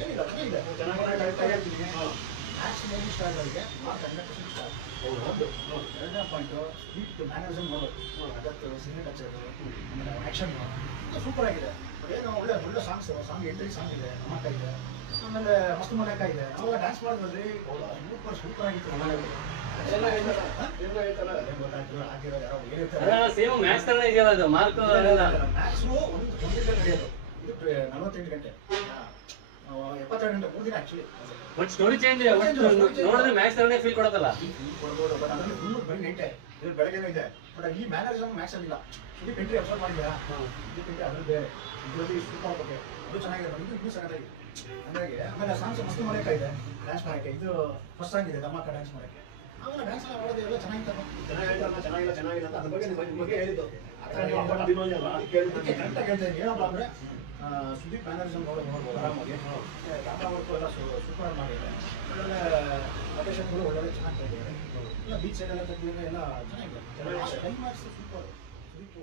ಏನಿಲ್ಲ ಚೆನ್ನಾಗಿದೆ. ಚೆನ್ನಾಗಿ ಮ್ಯಾಕ್ಸಿಮಮ್ ಸ್ಟಾರ್ಗಳಿಗೆ ಮಾರ್ಕ್ 100% ಸ್ಟಾರ್. ಒಂದು ಎರಡನೇ ಪಾಯಿಂಟು ಸ್ವೀಟ್ ಮ್ಯಾನರಿಸಮ್ ನೋಡೋದು, ಅದತ್ತು ಸಿಗ್ನೇಚರ್ ಆಮೇಲೆ ಆ್ಯಕ್ಷನ್ ಸೂಪರ್ ಆಗಿದೆ. ಏನು ಒಳ್ಳೆ ಒಳ್ಳೆ ಸಾಂಗ್ ಎಂಟ್ರಿ ಸಾಂಗ್ ಇದೆ, ನಮ್ಮಕ್ಕ ಇದೆ, ಆಮೇಲೆ ಮಸ್ತ್ ಮನೆಕ ಇದೆ. ಅವಾಗ ಡ್ಯಾನ್ಸ್ ಮಾಡಿದ್ರಿ ಸೂಪರ್ ಆಗಿತ್ತು. ಮ್ಯಾಕ್ಸು ಒಂದು ನಡೆಯೋದು ಇದು 48 ಗಂಟೆ 72 ಗಂಟೆ 3 ದಿನ ಆಕ್ಚುಲಿ. ಬಟ್ ಸ್ಟೋರಿ ಚೇಂಜ್ ನೋಡಿದ್ರೆ ಮ್ಯಾಕ್ಸ್ ತರನೇ ಫೀಲ್ ಕೊಡುತ್ತಲ್ಲ. ಕೊಡ್ಬೋದು, ಬಟ್ ಅದರಲ್ಲಿ ಫುಲ್ ಬರೀ ನೈಟೇ ಇದು ಬೆಳಗ್ಗೆನೂ ಇದೆ. ಬಟ್ ಈ ಮ್ಯಾನರಿಸಮ್ ಮ್ಯಾಕ್ಸ್ ಆಗಿಲ್ಲ. ಸುದೀಪ್ ಎಂಟ್ರಿ ಅಬ್ಸರ್ವ್ ಮಾಡಿದ್ಯಾ? ಸುದೀಪ್ ಎಂಟ್ರಿ ಅದ್ರಲ್ಲಿ ಬೇರೆ ಇದರಲ್ಲಿ ಸೂಪರ್ ಆಗ್ಬೇಕು. ಅದು ಚೆನ್ನಾಗಿದೆ, ಇದು ಇನ್ನೂ ಚೆನ್ನಾಗಿ ಹಂಗಾಗಿ. ಆಮೇಲೆ ಸಾಂಗ್ಸ್ ಮಸ್ತ್ ಮಾಡೋಕೆ ಇದೆ, ಡ್ಯಾನ್ಸ್ ಮಾಡೋಕ್ಕೆ. ಇದು ಫಸ್ಟ್ ಸಾಂಗ್ ಇದೆ ದಮ್ಮಕ್ಕ ಡ್ಯಾನ್ಸ್ ಮಾಡೋಕ್ಕೆ. ಆಮೇಲೆ ಡ್ಯಾನ್ಸ್ ಎಲ್ಲ ಮಾಡೋದು ಎಲ್ಲ ಚೆನ್ನಾಗಿತ್ತಲ್ಲ, ಚೆನ್ನಾಗಿಲ್ಲ ಅಂತ ಅದ್ರ ಬಗ್ಗೆ ಹೇಳಿದ್ದು. ಕರೆಕ್ಟಾಗಿ ಹೇಳ್ತಾ ಇದ್ದೀನಿ. ಏನಪ್ಪ ಅಂದರೆ ಸುದೀಪ್ ಮ್ಯಾನರಿಸಮ್ ನೋಡ್ಬೋದು ಆರಾಮಾಗಿ. ಕ್ಯಾಮ್ರಾ ವರ್ಕು ಎಲ್ಲ ಸೂಪರ್ ಮಾಡಿದೆ. ಒಳ್ಳೆ ಲೊಕೇಶನ್ಗಳು ಒಳ್ಳೊಳ್ಳೆ ಚೆನ್ನಾಗಿ ತೆಗೆದಿದ್ದಾರೆ. ಎಲ್ಲ ಬೀಚ್ ಸೈಡೆಲ್ಲ ತೆಗೆದಿದ್ದಾರೆ, ಎಲ್ಲ ಚೆನ್ನಾಗಿದೆ. Climax super. ಸುದೀಪ್